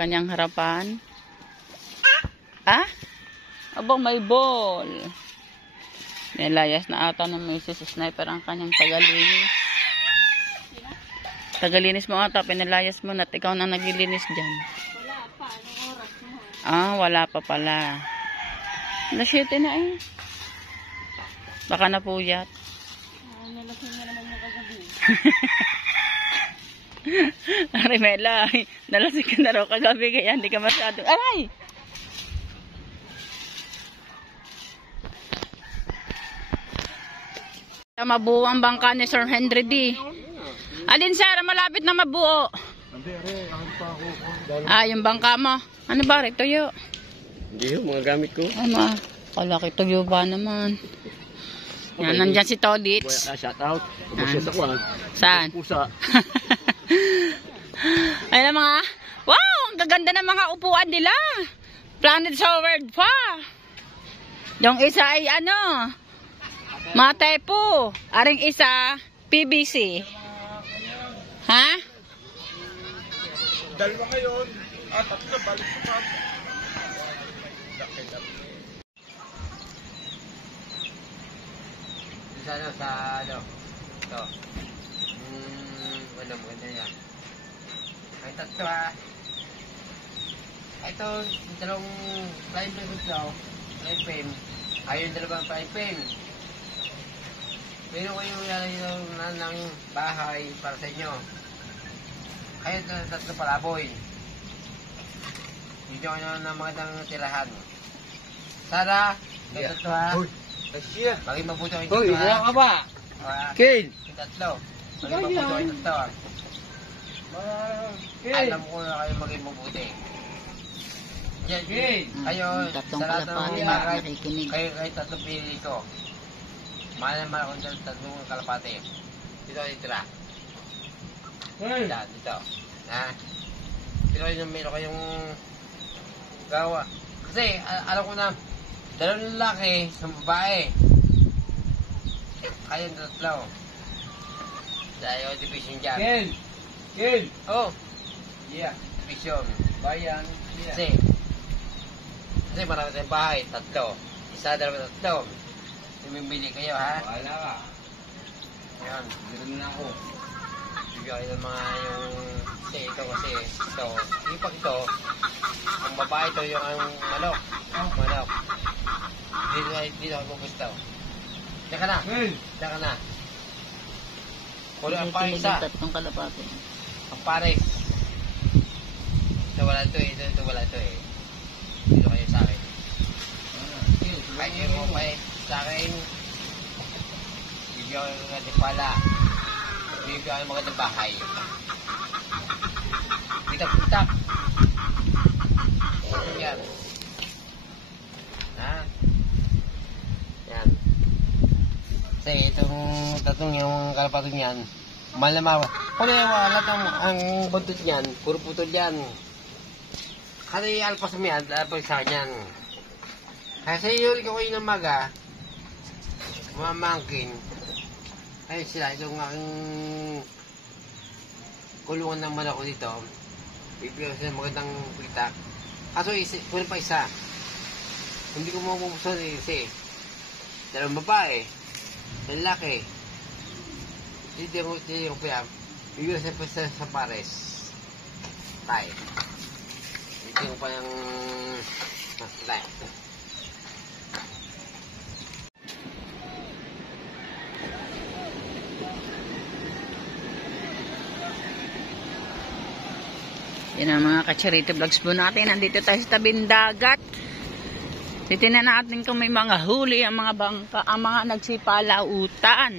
kanyang harapan. Ah? Abang may ball. Nilayas na ata ng Mrs. Sniper ang kanyang tagalinis. Tagalinis mo ata, pinalayas mo na at ikaw na naglilinis dyan. Wala pa, anong oras mo? Ah, wala pa pala. Alas 7 na eh. Baka napuyat. Nalasing na naman yung kagabi. Arimela, nalasing ka na raw kagabi kaya hindi ka masyadong... Aray! Mabuo ang bangka ni Sir Henry D. Alin sir, malapit na mabuo. Ah, yung bangka mo. Ano ba rin? Tuyo? Hindi yung mga gamit ko. Ano? Kalaki tuyo ba naman? Yan, nandyan si Todits. Shout out. Pusa sa kwan. Saan? Pusa. Ayun na mga, wow! Ang gaganda ng mga upuan nila. Planet Howard pa. Yung isa ay ano, Matepo. Aring isa, PVC. Ha? Dalawa ngayon. Tatlo, balik pa. Sa ano? Ito. Ano, maganda yan. Ay, tatlo ah. Ito, yung dalawang flying pen ito. Flying pen. Ayun, dalawang flying pen. Meron ko yung ng bahay para sa inyo. Ayun, tatlo palaboy. Hindi ko ng magandang tirahan. Sana, tatlo ha. Asya. Maging mabuti ko yung tatlo ha. Hoy, wala ka ba? Kid! Yung tatlo. Maging mabuti ko yung tatlo ha. Alam ko na kayo maging mabuti. Yan, kayo, sa lahat ng mga bagay, kayo tatlong pinili ko. Mahal naman ako ng tatlong kalapate. Dito kayo tira. Dito. Ha? Dito kayo meron kayong gawa. Kasi, alam ko na, dalawang lalaki, isang babae. Kayong tatlo. Dahil division dyan. Ken! Oh! Yeah. Division. Bayan. Yeah. Kasi marami tayong bahay. Tatlo. Isa, dalawa, tatlo. Bumibili kayo, ha? Wala ka. Ayan. Meron na ako. Bibigyan kayo ng mga yung... Kasi ito kasi, ito. Ipag ito, ang babae ito yung ang manok. Manok. Dito ako gusto. Diyan ka na. Diyan ka na. Kulo ang pang isa. Tatlong kalapate. Ang pares. Ito wala ito eh. Ito wala ito eh. Dito kayo sa akin. Kaya mo pa eh. Sa akin, bibigyan ko ng pala. Bibigyan ko magandang bahay. Pitak-pitak. Yan. Ha? Yan. Kasi itong tatlong yung kalapatong yan, malama. Kung wala ang buntot niyan, puro putol yan. Kasi alpas mo yan, alpas sa kanyan. Kasi yun ko kayo ng maga, mamangkin. Ayun sila, itong aking kulungan ng manok ko dito. Bibigyan ko sila magandang pitak. Kaso kunin pa isa. Hindi ko mapupusan eh, kasi dalawang babae, lalaki. Hindi ko piyam. Bibigyan ko sa pares. Tayo. Hindi ko pa yung tayo. Yan ang mga ka-charity vlogs po natin. Nandito tayo sa tabing dagat. Titignan natin kung may mga huli ang mga bangka, ang mga nagsipalautan.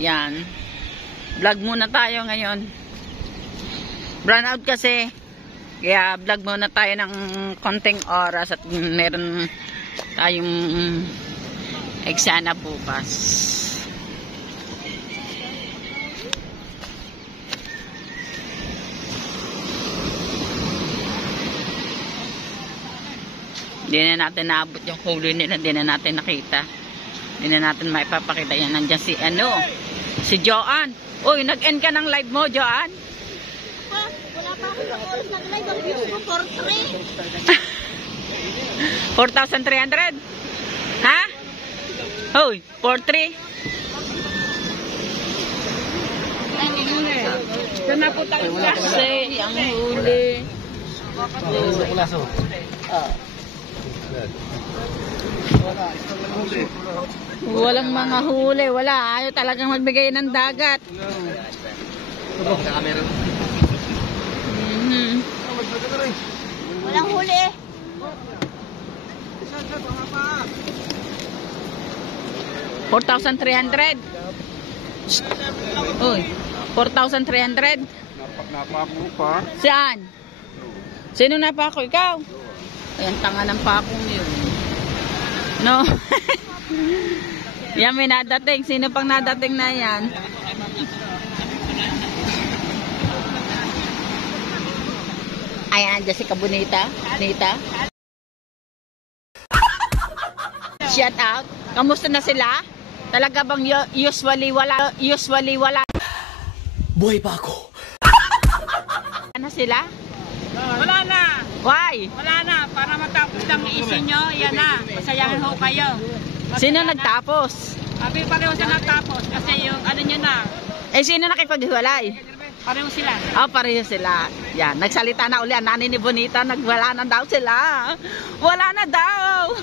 Yan. Vlog muna tayo ngayon. Brown out kasi. Kaya vlog muna tayo ng konting oras at meron tayong eksena bukas. Hindi na natin naabot yung huli nila. Hindi na natin nakita. Hindi na natin maipapakita yan. Nandiyan si si Joanne. Uy, nag-end ka ng live mo, Joanne? Ha? Wala pa. Ilang oras na nila, ibang views ko, 4-3. 4,300? Ha? Hoy, 4,300? Doon na po tayo Kasi ang huli. Walang mga huli. Wala. Ayaw talagang magbigay ng dagat. Mhm. Walang huli. 4,300. Uy, 4,300. Napako pa. Saan? Sino napako? Ikaw? Ayan, tanga ng pakong yun. No? Yan, may nadating. Sino pang nadating na yan? Ayan, Jessica Bonita. Nita. Shout out. Kamusta na sila? Talaga bang usually wala? Buhay pa ako. Ano sila? Wala na. Why? Wala na. Para matapos lang isin nyo, yan na. Masayahan ho kayo. Sino nagtapos? Abi pareho sila natapos. Kasi yung ano nyo na, Eh, sino nakipaghiwalay? pareho sila. Ah, pareho sila. Yan, nagsalita na uli ang nanay ni Bonita, nagwala na daw sila. Wala na daw.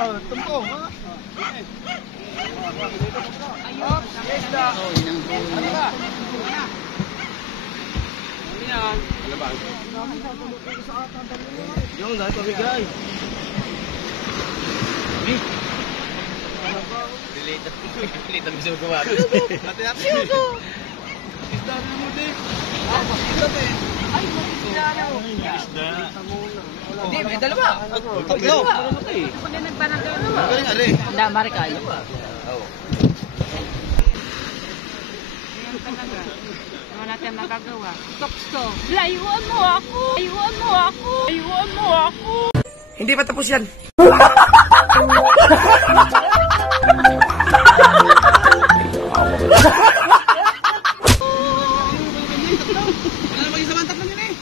Tumpong, ha? Yung dahil pabigay. Dilitan bisa gawa. Hati-hati. Isda na mo, Dave. Isda, eh. Hindi, may dalawa. Tatlo. Pag nagbarangay ano ba? Galing, ari. Handa, Marikay. Oo. Yan talaga. Wala natin magagawa. Tukso. Layuan mo ako. Layuan mo ako. Layuan mo ako. Hindi pa tapos yan. Ano naman yung samantak na yun, eh?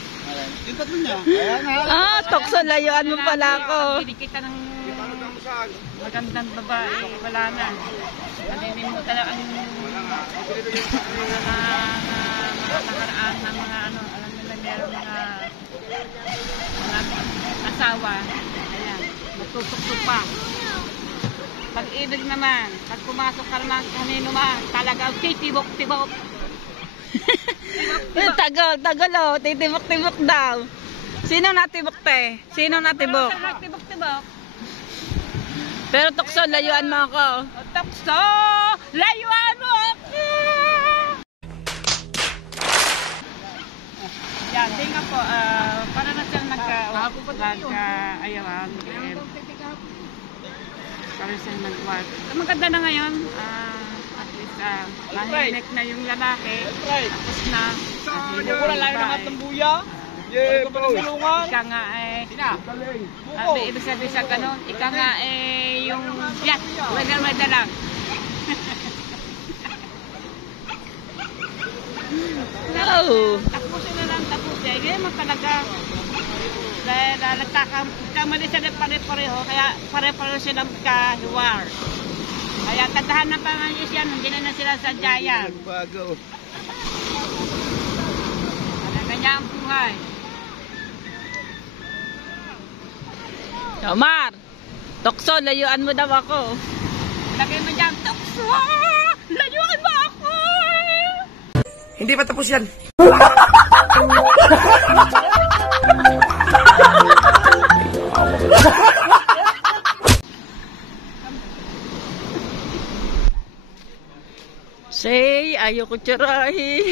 Yung tatlo niya. Ayan, ha? Ah, Tokso, layuan mo pala ako. Pili kita ng magandang babae. Wala na. Kalilimutan lang ang mga nakaraan ng mga ano. Alam nila meron mga asawa. Ayan. Magtusok-tuk pa. Pag-ibig naman, pag pumasok ka naman kanino man, talagang titibok-tibok. Tagal, oh. Titibok-tibok daw. Sino natibok, te? Sino natibok? Tibok-tibok. Pero Tokso, layuan mo ako. Takso! Layuan mo ako! Yan, tingnan po, para na siyang ayawan. Para siyang nag-work. Maganda na ngayon. At least, mahinek na yung lalaki. Tapos na. Wala lang yung nakat ng buya. Yeah, bro. Ika nga ibig sabihin sa ganun, ika nga yung yak, wala lang. Oh. Tapusin na lang, tapusin. Ganyan mo talaga. Dahil nagkakamali sila pare-pareho, kaya pare-pareho silang kahiwar. Kaya tadahan na pa nga yan, hindi na sila sa jayan. Bago. Ganyan ang buhay. Omar, Tokso, layuan mo daw ako. Lagay mo dyan, Tukso! Layuan mo ako! Hindi pa tapos yan. Say, ayoko tsurahin.